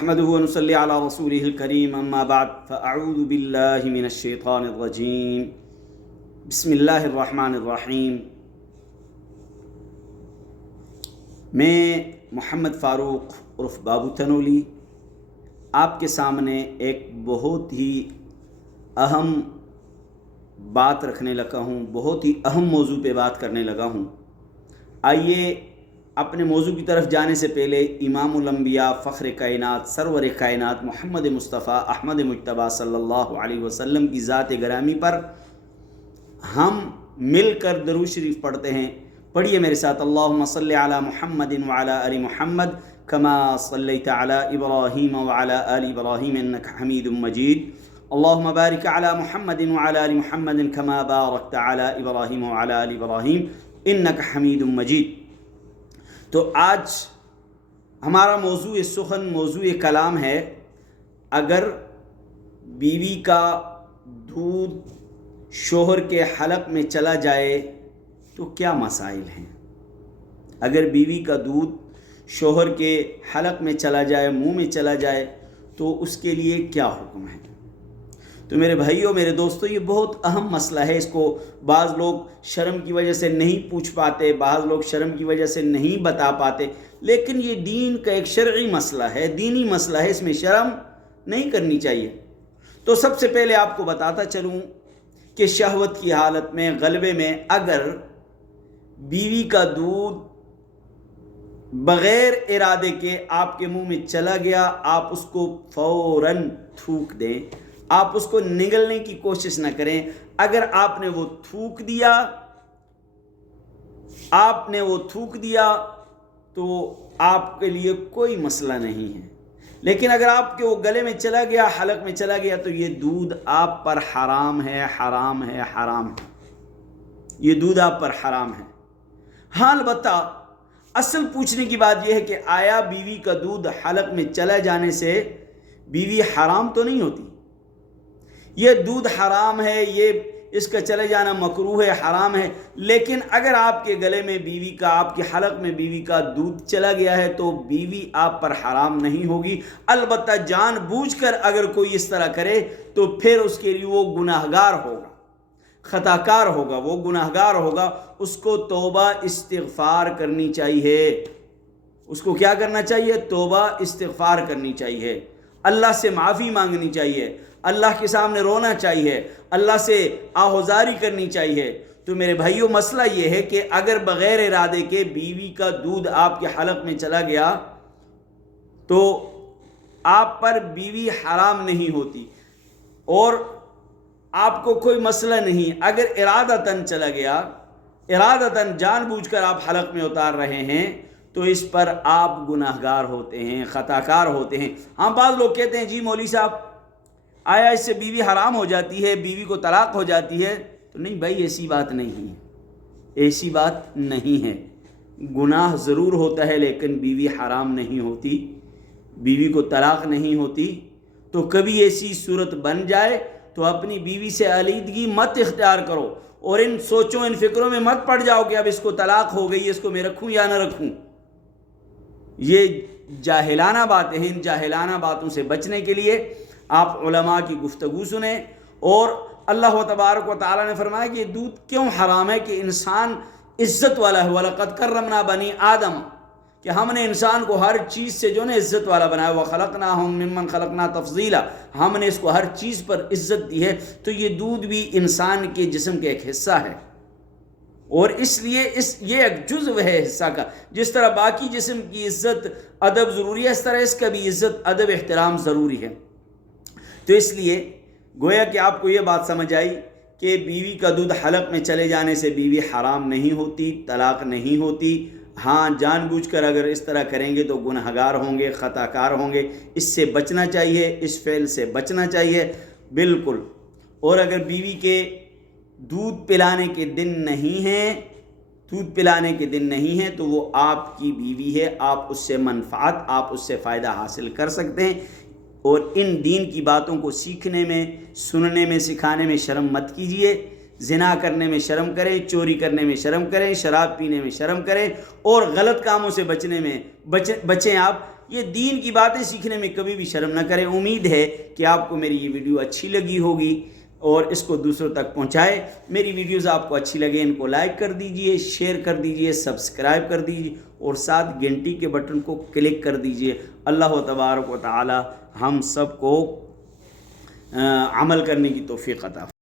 نحمده ونصلي على رسوله الكريم أما بعد فأعوذ بالله من الشيطان الرجيم بسم الله الرحمن الرحیم۔ میں محمد فاروق عرف بابو تنولی آپ کے سامنے ایک بہت ہی اہم بات رکھنے لگا ہوں، بہت ہی اہم موضوع پہ بات کرنے لگا ہوں۔ آئیے اپنے موضوع کی طرف جانے سے پہلے امام الانبیاء، فخر کائنات، سرور کائنات محمد مصطفیٰ احمد مجتبیٰ صلی اللہ علیہ وسلم کی ذات گرامی پر ہم مل کر درود شریف پڑھتے ہیں۔ پڑھیے میرے ساتھ، اللہم صلی علی محمد وعلی آل محمد کما صلیت علی ابراہیم وعلی آل ابراہیم انک حمید مجید، اللہم بارک علی محمد وعلی آل محمد کما بارکت علی ابراہیم وعلی آل ابراہیم انک حمید مجید۔ تو آج ہمارا موضوع سخن، موضوع کلام ہے، اگر بیوی کا دودھ شوہر کے حلق میں چلا جائے تو کیا مسائل ہیں؟ اگر بیوی کا دودھ شوہر کے حلق میں چلا جائے، منہ میں چلا جائے تو اس کے لیے کیا حکم ہے؟ تو میرے بھائیوں، میرے دوستوں، یہ بہت اہم مسئلہ ہے۔ اس کو بعض لوگ شرم کی وجہ سے نہیں پوچھ پاتے، بعض لوگ شرم کی وجہ سے نہیں بتا پاتے، لیکن یہ دین کا ایک شرعی مسئلہ ہے، دینی مسئلہ ہے، اس میں شرم نہیں کرنی چاہیے۔ تو سب سے پہلے آپ کو بتاتا چلوں کہ شہوت کی حالت میں، غلبے میں، اگر بیوی کا دودھ بغیر ارادے کے آپ کے منہ میں چلا گیا، آپ اس کو فوراً تھوک دیں، آپ اس کو نگلنے کی کوشش نہ کریں۔ اگر آپ نے وہ تھوک دیا تو آپ کے لیے کوئی مسئلہ نہیں ہے، لیکن اگر آپ کے وہ گلے میں چلا گیا، حلق میں چلا گیا، تو یہ دودھ آپ پر حرام ہے، حرام ہے، حرام ہے، یہ دودھ آپ پر حرام ہے۔ ہاں، البتہ اصل پوچھنے کی بات یہ ہے کہ آیا بیوی کا دودھ حلق میں چلا جانے سے بیوی حرام تو نہیں ہوتی؟ یہ دودھ حرام ہے، یہ اس کا چلے جانا مکروہ ہے، حرام ہے، لیکن اگر آپ کے گلے میں بیوی کا، آپ کے حلق میں بیوی کا دودھ چلا گیا ہے تو بیوی آپ پر حرام نہیں ہوگی۔ البتہ جان بوجھ کر اگر کوئی اس طرح کرے تو پھر اس کے لیے وہ گناہگار ہوگا، خطا کار ہوگا، وہ گناہگار ہوگا، اس کو توبہ استغفار کرنی چاہیے۔ اس کو کیا کرنا چاہیے؟ توبہ استغفار کرنی چاہیے، اللہ سے معافی مانگنی چاہیے، اللہ کے سامنے رونا چاہیے، اللہ سے آہوزاری کرنی چاہیے۔ تو میرے بھائیوں، مسئلہ یہ ہے کہ اگر بغیر ارادے کے بیوی کا دودھ آپ کے حلق میں چلا گیا تو آپ پر بیوی حرام نہیں ہوتی اور آپ کو کوئی مسئلہ نہیں۔ اگر ارادتاً چلا گیا، ارادتاً جان بوجھ کر آپ حلق میں اتار رہے ہیں تو اس پر آپ گناہگار ہوتے ہیں، خطا کار ہوتے ہیں۔ ہاں، بعض لوگ کہتے ہیں جی مولوی صاحب، آیا اس سے بیوی حرام ہو جاتی ہے، بیوی کو طلاق ہو جاتی ہے؟ تو نہیں بھائی، ایسی بات نہیں ہے، ایسی بات نہیں ہے۔ گناہ ضرور ہوتا ہے لیکن بیوی حرام نہیں ہوتی، بیوی کو طلاق نہیں ہوتی۔ تو کبھی ایسی صورت بن جائے تو اپنی بیوی سے علیحدگی مت اختیار کرو اور ان سوچوں، ان فکروں میں مت پڑ جاؤ کہ اب اس کو طلاق ہو گئی، اس کو میں رکھوں یا نہ رکھوں۔ یہ جاہلانہ باتیں ہیں۔ ان جاہلانہ باتوں سے بچنے کے لیے آپ علماء کی گفتگو سنیں۔ اور اللہ تبارک و تعالیٰ نے فرمایا کہ یہ دودھ کیوں حرام ہے، کہ انسان عزت والا ہے، وَلَقَدْ كَرَّمْنَا بَنِي آدم، کہ ہم نے انسان کو ہر چیز سے جو نے عزت والا بنایا، وَخَلَقْنَاهُم مِّمَّنْ خَلَقْنَا تَفْضِيلًا، ہم نے اس کو ہر چیز پر عزت دی ہے۔ تو یہ دودھ بھی انسان کے جسم کا ایک حصہ ہے اور اس لیے یہ ایک جزو ہے حصہ کا۔ جس طرح باقی جسم کی عزت ادب ضروری ہے، اس طرح اس کا بھی عزت ادب احترام ضروری ہے۔ تو اس لیے گویا کہ آپ کو یہ بات سمجھ آئی کہ بیوی کا دودھ حلق میں چلے جانے سے بیوی حرام نہیں ہوتی، طلاق نہیں ہوتی۔ ہاں، جان بوجھ کر اگر اس طرح کریں گے تو گنہگار ہوں گے، خطا کار ہوں گے، اس سے بچنا چاہیے، اس فعل سے بچنا چاہیے بالکل۔ اور اگر بیوی کے دودھ پلانے کے دن نہیں ہیں تو وہ آپ کی بیوی ہے، آپ اس سے منفعت، آپ اس سے فائدہ حاصل کر سکتے ہیں۔ اور ان دین کی باتوں کو سیکھنے میں، سننے میں، سکھانے میں شرم مت کیجیے۔ زنا کرنے میں شرم کریں، چوری کرنے میں شرم کریں، شراب پینے میں شرم کریں اور غلط کاموں سے بچیں آپ، یہ دین کی باتیں سیکھنے میں کبھی بھی شرم نہ کریں۔ امید ہے کہ آپ کو میری یہ ویڈیو اچھی لگی ہوگی اور اس کو دوسروں تک پہنچائے۔ میری ویڈیوز آپ کو اچھی لگے ان کو لائک کر دیجئے، شیئر کر دیجئے، سبسکرائب کر دیجئے اور ساتھ گھنٹی کے بٹن کو کلک کر دیجئے۔ اللہ تبارک و تعالی ہم سب کو عمل کرنے کی توفیق عطا فرمائے۔